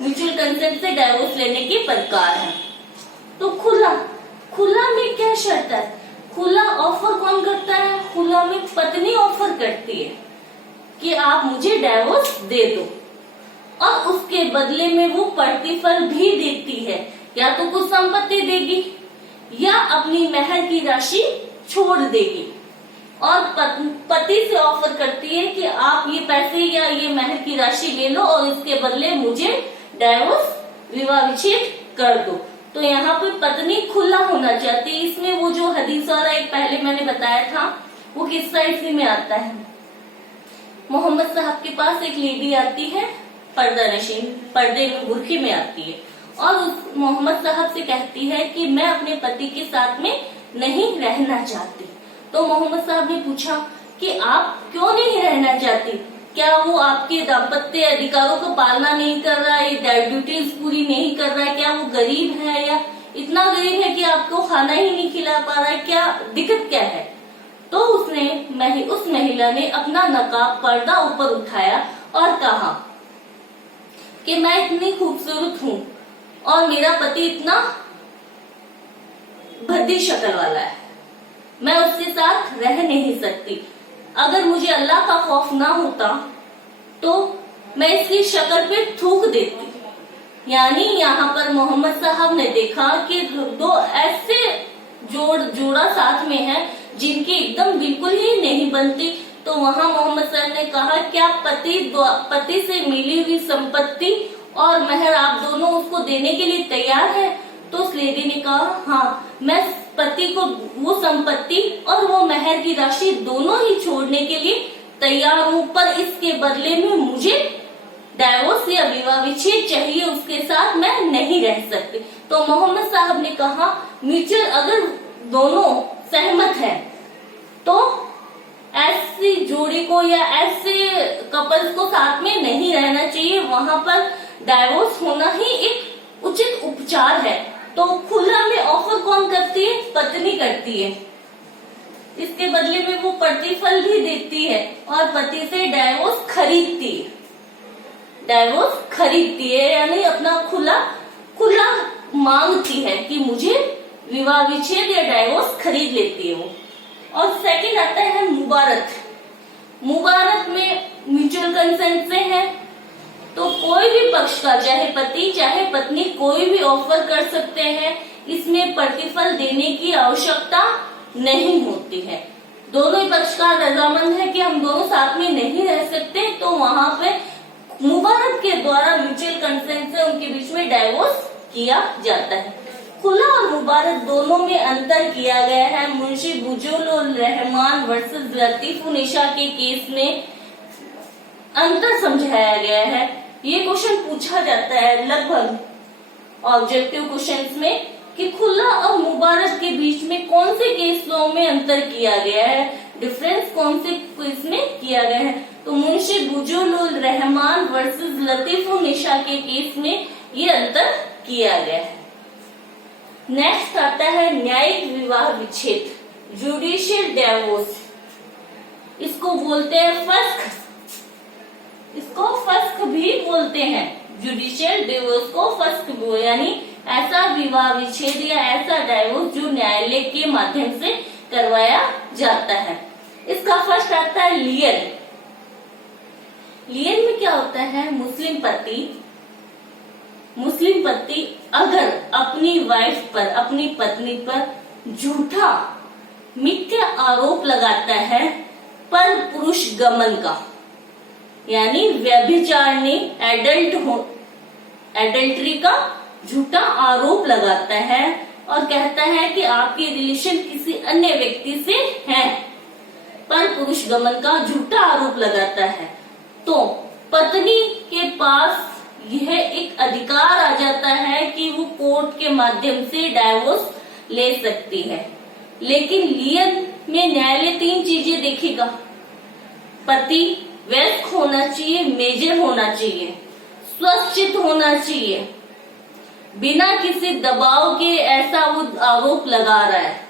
म्यूचुअल कंसेंट से डाइवोर्स लेने के प्रकार हैं। तो खुला में क्या शर्त है? खुला ऑफर कौन करता है? खुला में पत्नी ऑफर करती है कि आप मुझे डाइवोर्स दे दो, और उसके बदले में वो प्रतिफल भी देती है, या तो कुछ संपत्ति देगी या अपनी महर की राशि छोड़ देगी। और पति से ऑफर करती है कि आप ये पैसे या ये महर की राशि ले लो और इसके बदले मुझे डाइवोर्स विवाह विच्छेद कर दो। तो यहाँ पे पत्नी खुला होना चाहती है। इसमें वो जो हदीस वाला एक पहले मैंने बताया था वो किस्सा इसी में आता है। मोहम्मद साहब के पास एक लेडी आती है, पर्दा नशीन, पर्दे में, बुर्के में आती है और उस मोहम्मद साहब से कहती है कि मैं अपने पति के साथ में नहीं रहना चाहती। तो मोहम्मद साहब ने पूछा कि आप क्यों नहीं रहना चाहती? क्या वो आपके दाम्पत्य अधिकारों को पालना नहीं कर रहा है, ड्यूटीज पूरी नहीं कर रहा है? क्या वो गरीब है या इतना गरीब है कि आपको खाना ही नहीं खिला पा रहा है? क्या दिक्कत क्या है? तो उस महिला ने अपना नकाब, पर्दा ऊपर उठाया और कहा कि मैं इतनी खूबसूरत हूँ और मेरा पति इतना भद्दी शक्ल वाला है, मैं उसके साथ रह नहीं सकती। अगर मुझे अल्लाह का खौफ ना होता तो मैं इसकी शक्ल पे थूक देती। यानी यहाँ पर मोहम्मद साहब ने देखा कि दो ऐसे जोड़ा साथ में है जिनकी एकदम बिल्कुल ही नहीं बनती। तो वहाँ मोहम्मद साहब ने कहा क्या पति से मिली हुई संपत्ति और महर आप दोनों उसको देने के लिए तैयार है? तो उस लेडी ने कहा हाँ, मैं पति को वो संपत्ति और वो महर की राशि दोनों ही छोड़ने के लिए तैयार हूँ, पर इसके बदले में मुझे डाइवोर्स या विवाह विच्छेद चाहिए, उसके साथ मैं नहीं रह सकती। तो मोहम्मद साहब ने कहा म्यूचुअल, अगर दोनों सहमत है तो ऐसी जोड़ी को या ऐसे कपल्स को साथ में नहीं रहना चाहिए, वहां पर डाइवोर्स होना ही एक उचित उपचार है। तो खुला में ऑफर कौन करती है? पत्नी करती है। इसके बदले में वो प्रतिफल भी देती है और पति से डाइवोर्स खरीदती है। डाइवोर्स खरीदती है यानी अपना खुला मांगती है कि मुझे विवाह विच्छेद या डाइवोर्स खरीद लेती है वो। और सेकंड आता है मुबारत। मुबारत में म्यूचुअल कंसेंट से है, तो कोई भी पक्ष का, चाहे पति चाहे पत्नी, कोई भी ऑफर कर सकते हैं। इसमें प्रतिफल देने की आवश्यकता नहीं होती है। दोनों ही पक्ष का रजामंद है कि हम दोनों साथ में नहीं रह सकते, तो वहां पे मुबारक के द्वारा म्यूचुअल कंसेंट से उनके बीच में डाइवोर्स किया जाता है। खुला और मुबारक दोनों में अंतर किया गया है। मुंशी बुजुल रहमान वर्सेस लतीफुन्निसा के केस में अंतर समझाया गया है। ये क्वेश्चन पूछा जाता है लगभग ऑब्जेक्टिव क्वेश्चंस में कि खुला और मुबारक के बीच में कौन से केस लॉ में अंतर किया गया है, डिफरेंस कौन से केस में किया गया है। तो मुंशी बुजुल रहमान वर्सेस लतीफुन्निसा के केस में ये अंतर किया गया है। नेक्स्ट आता है न्यायिक विवाह विच्छेद, जुडिशियल डिवोर्स। इसको बोलते हैं फस्ख, इसको फस्ख भी बोलते हैं। जुडिशियल डिवोर्स को फस्ख बोलते, यानी ऐसा विवाह विच्छेद या ऐसा डाइवोर्स जो न्यायालय के माध्यम से करवाया जाता है। इसका फर्स्ट आता है लियन। लियन में क्या होता है? मुस्लिम पति अगर अपनी वाइफ पर, अपनी पत्नी पर झूठा मिथ्या आरोप लगाता है पर पुरुष गमन का, यानी व्यभिचारिणी, एडल्ट्री का झूठा आरोप लगाता है और कहता है कि आपकी रिलेशन किसी अन्य व्यक्ति से है, पर पुरुष गमन का झूठा आरोप लगाता है, तो पत्नी के पास यह एक अधिकार आ जाता है कि वो कोर्ट के माध्यम से डाइवोर्स ले सकती है। लेकिन लियन में न्यायालय 3 चीजें देखेगा। पति वयस्क होना चाहिए, मेजर होना चाहिए, स्वचित होना चाहिए, बिना किसी दबाव के ऐसा वो आरोप लगा रहा है,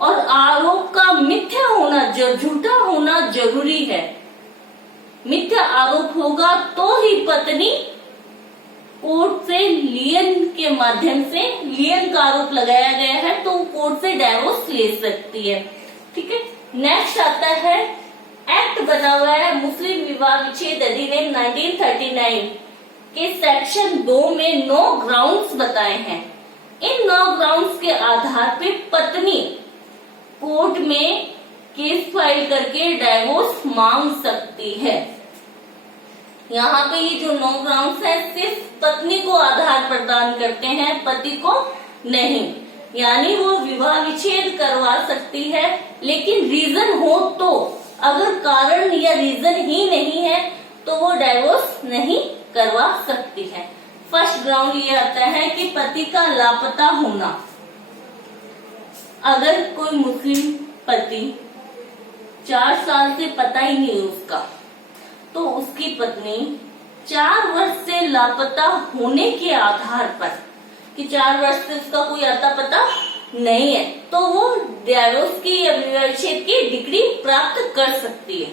और आरोप का मिथ्या होना, झूठा होना जरूरी है। मिथ्या आरोप होगा तो ही पत्नी कोर्ट से लियन के माध्यम से, लियन का आरोप लगाया गया है तो कोर्ट से डाइवोर्स ले सकती है। ठीक है। नेक्स्ट आता है एक्ट बना हुआ है मुस्लिम विवाह विच्छेद अधिनियम 1939 के सेक्शन 2 में 9 ग्राउंड्स बताए हैं। इन 9 ग्राउंड्स के आधार पे पत्नी कोर्ट में केस फाइल करके डाइवोर्स मांग सकती है। यहाँ पे ये जो 9 ग्राउंड्स है सिर्फ पत्नी को आधार प्रदान करते हैं, पति को नहीं, यानी वो विवाह विच्छेद करवा सकती है, लेकिन रीजन हो तो, अगर कारण या रीजन ही नहीं है तो वो डाइवोर्स नहीं करवा सकती है। फर्स्ट ग्राउंड ये आता है कि पति का लापता होना। अगर कोई मुस्लिम पति 4 साल से पता ही नहीं उसका, तो उसकी पत्नी 4 वर्ष से लापता होने के आधार पर, कि 4 वर्ष से उसका कोई आता पता नहीं है, तो वो डाइवोर्स की या विवाह विच्छेद की डिग्री प्राप्त कर सकती है।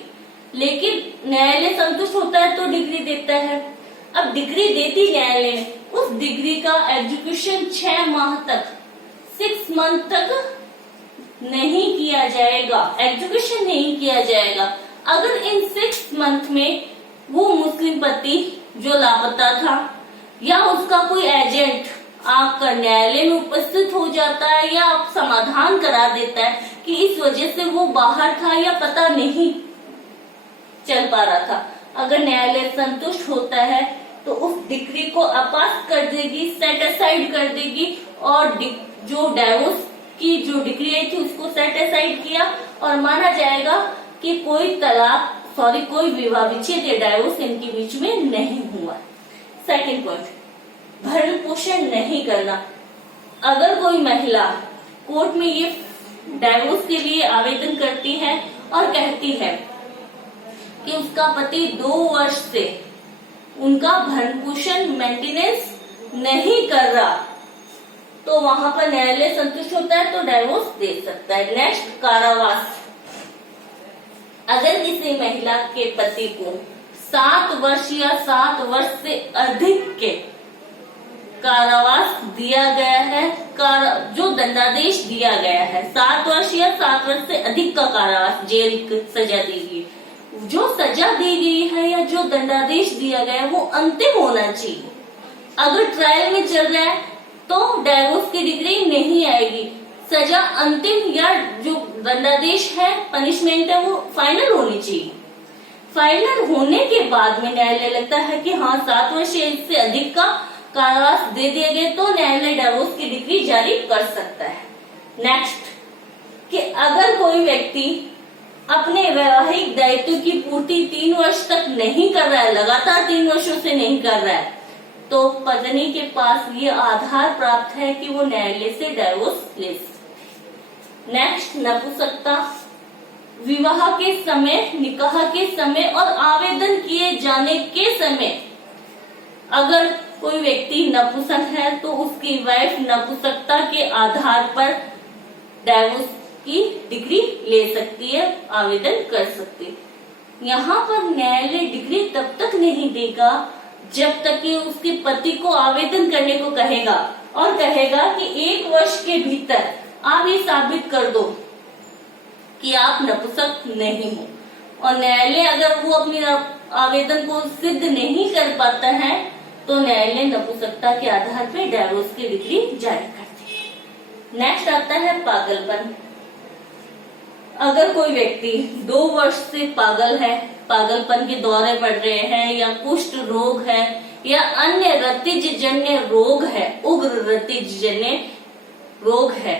लेकिन न्यायालय संतुष्ट होता है तो डिग्री देता है। अब डिग्री देती न्यायालय ने, उस डिग्री का एग्जीक्यूशन 6 माह तक, 6 मंथ तक नहीं किया जाएगा, एग्जीक्यूशन नहीं किया जाएगा। अगर इन 6 मंथ में वो मुस्लिम पति जो लापता था या उसका कोई एजेंट आकर न्यायालय में उपस्थित हो जाता है या समाधान करा देता है कि इस वजह से वो बाहर था या पता नहीं चल पा रहा था, अगर न्यायालय संतुष्ट होता है तो उस डिग्री को अपास कर देगी, सेट असाइड कर देगी, और जो डाइवोर्स की जो डिग्री आई थी उसको सेट असाइड किया और माना जाएगा कि कोई कोई विवाह विच्छेद या डाइवोर्स इनके बीच में नहीं हुआ। सेकंड पॉइंट, भरण पोषण नहीं करना। अगर कोई महिला कोर्ट में ये डाइवोर्स के लिए आवेदन करती है और कहती है कि उसका पति 2 वर्ष से उनका भरण पोषण मेंटेनेंस नहीं कर रहा, तो वहां पर न्यायालय संतुष्ट होता है तो डाइवोर्स दे सकता है। नेक्स्ट, कारावास। अगर किसी महिला के पति को 7 वर्ष या 7 वर्ष से अधिक के कारावास दिया गया है, जो दंडादेश दिया गया है, 7 वर्ष या 7 वर्ष से अधिक का कारावास, जेल की सजा दी गई, जो सजा दी गई है या जो दंडादेश दिया गया है वो अंतिम होना चाहिए। अगर ट्रायल में चल रहा है तो डाइवोर्स की डिग्री नहीं आएगी, सजा अंतिम या जो दंडादेश है, पनिशमेंट है, वो फाइनल होनी चाहिए। फाइनल होने के बाद में न्यायालय लगता है कि हाँ 7 वर्ष या इससे अधिक का कारावास दे दिए गए, तो न्यायालय डाइवोर्स की डिग्री जारी कर सकता है। नेक्स्ट, कि अगर कोई व्यक्ति अपने वैवाहिक दायित्व की पूर्ति 3 वर्ष तक नहीं कर रहा है, लगातार 3 वर्षों से नहीं कर रहा है, तो पत्नी के पास ये आधार प्राप्त है कि वो न्यायालय से डाइवोर्स ले सकती है। नेक्स्ट, नपुंसकता। विवाह के समय, निकाह के समय और आवेदन किए जाने के समय अगर कोई व्यक्ति नपुंसक है तो उसकी वाइफ नपुंसकता के आधार पर डाइवोर्स की डिग्री ले सकती है, आवेदन कर सकती है। यहाँ पर न्यायालय डिग्री तब तक नहीं देगा जब तक कि उसके पति को आवेदन करने को कहेगा और कहेगा कि 1 वर्ष के भीतर आप ये साबित कर दो कि आप नपुंसक नहीं हो। और न्यायालय अगर वो अपनी आवेदन को सिद्ध नहीं कर पाता है तो न्यायालय नपुंसकता के आधार पर डाइवोर्स की डिग्री जारी करती है। नेक्स्ट आता है पागलपन। अगर कोई व्यक्ति 2 वर्ष से पागल है, पागलपन के दौरे पड़ रहे हैं या कुष्ठ रोग है या अन्य रतिजन्य रोग है, उग्र रतिजन्य रोग है,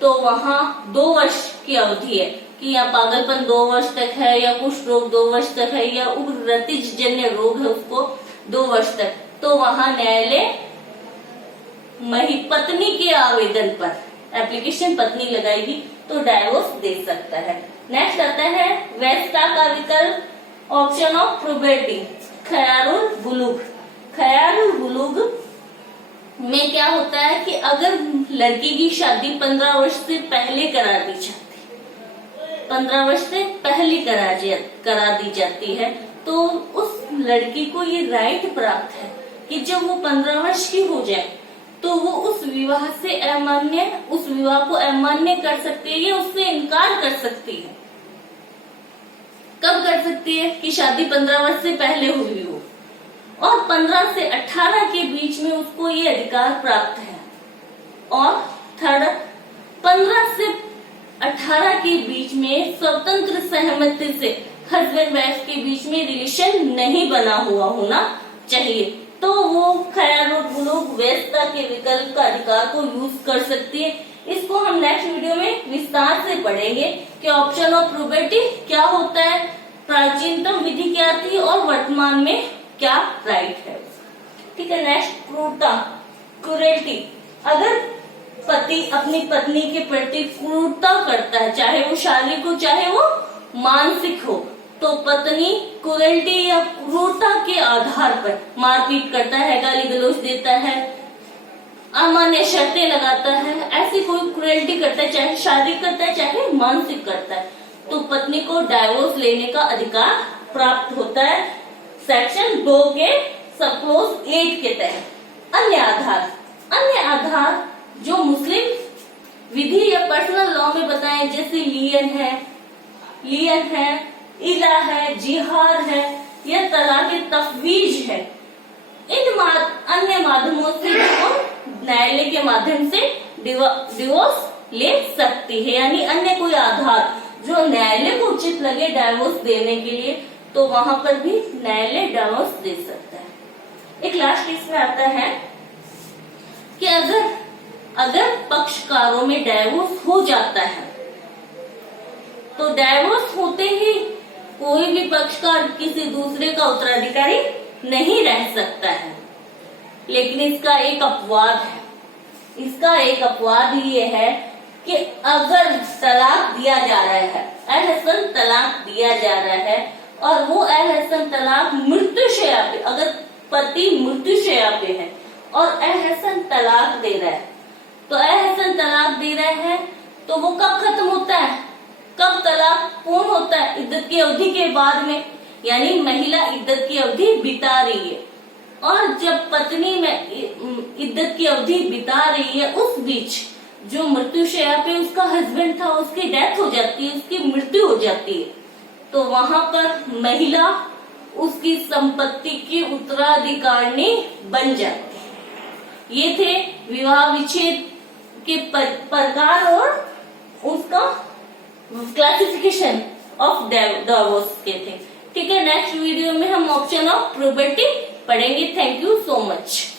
तो वहाँ 2 वर्ष की अवधि है कि या पागलपन 2 वर्ष तक है या कुष्ठ रोग 2 वर्ष तक है या उग्र रतिजन्य रोग है उसको 2 वर्ष तक, तो वहाँ न्यायालय पत्नी के आवेदन पर एप्लीकेशन पत्नी लगाएगी तो डाइवोर्स दे सकता है। नेक्स्ट आता है वैधता का विकल्प, ऑप्शन ऑफ प्रोबेटी, खयारुल बुलूग। खयारुल बुलूग में क्या होता है कि अगर लड़की की शादी 15 वर्ष से पहले करा दी जाती है, 15 वर्ष से पहले करा दी जाती है, तो उस लड़की को ये राइट प्राप्त है कि जब वो 15 वर्ष की हो जाए तो वो उस विवाह को अमान्य कर सकती है या उससे इनकार कर सकती है। कब कर सकती है? कि शादी 15 वर्ष से पहले हुई हो और 15 से 18 के बीच में उसको ये अधिकार प्राप्त है। और थर्ड, 15 से 18 के बीच में स्वतंत्र सहमति से हस्बैंड वाइफ के बीच में रिलेशन नहीं बना हुआ होना चाहिए, तो वो ख्याल लोग वैधता के विकल्प का अधिकार को यूज कर सकती है। इसको हम नेक्स्ट वीडियो में विस्तार से पढ़ेंगे कि ऑप्शन ऑफ प्रोबेबिलिटी क्या होता है, प्राचीनतम विधि क्या थी और वर्तमान में क्या राइट है। ठीक है, नेक्स्ट क्रूरता, क्रूरल्टी। अगर पति अपनी पत्नी के प्रति क्रूरता करता है, चाहे वो शारीरिक हो चाहे वो मानसिक हो, तो पत्नी क्रूरल्टी या क्रूरता के आधार पर मारपीट करता है, गाली गलौज देता है, अमान्य शर्तें लगाता है, ऐसी कोई क्रूरल्टी करता है, चाहे शारीरिक करता है चाहे मानसिक करता है, तो पत्नी को डाइवोर्स लेने का अधिकार प्राप्त होता है सेक्शन 2 के सब क्लॉज 8 के तहत। अन्य आधार जो मुस्लिम विधि या पर्सनल लॉ में बताए, जैसे लियन है, इला है, जिहार है या तलाक तफवीज है, इन अन्य माध्यमों से वो न्यायालय के माध्यम से डिवोर्स ले सकती है। यानी अन्य कोई आधार जो न्यायालय को उचित लगे डाइवोर्स देने के लिए, तो वहां पर भी न्यायालय डाइवोर्स दे सकता है। एक लास्ट इसमें आता है कि अगर पक्षकारों में डाइवोर्स हो जाता है, तो डाइवोर्स होते ही कोई भी पक्षकार किसी दूसरे का उत्तराधिकारी नहीं रह सकता है। लेकिन इसका एक अपवाद ये है कि अगर तलाक दिया जा रहा है, अलहसन तलाक दिया जा रहा है, और वो अलहसन तलाक मृत्युशैया पे, अगर पति मृत्युशैया पे है और अलहसन तलाक दे रहा है, तो अलहसन तलाक दे रहा है तो वो कब खत्म होता है, कब तलाक पूर्ण होता है? इद्दत की अवधि के बाद में, यानी महिला इद्दत की अवधि बिता रही है, और जब पत्नी में इद्दत की अवधि बिता रही है, उस बीच जो मृत्युशैया पे उसका हस्बैंड था, उसकी डेथ हो जाती है, उसकी मृत्यु हो जाती है, तो वहां पर महिला उसकी संपत्ति की उत्तराधिकारिणी बन जाती है। ये थे विवाह विच्छेद के प्रकार और उसका क्लासिफिकेशन ऑफ डिवोर्स के थे। ठीक है, नेक्स्ट वीडियो में हम ऑप्शन ऑफ प्रोबेबिलिटी पढ़ेंगे। Thank you so much.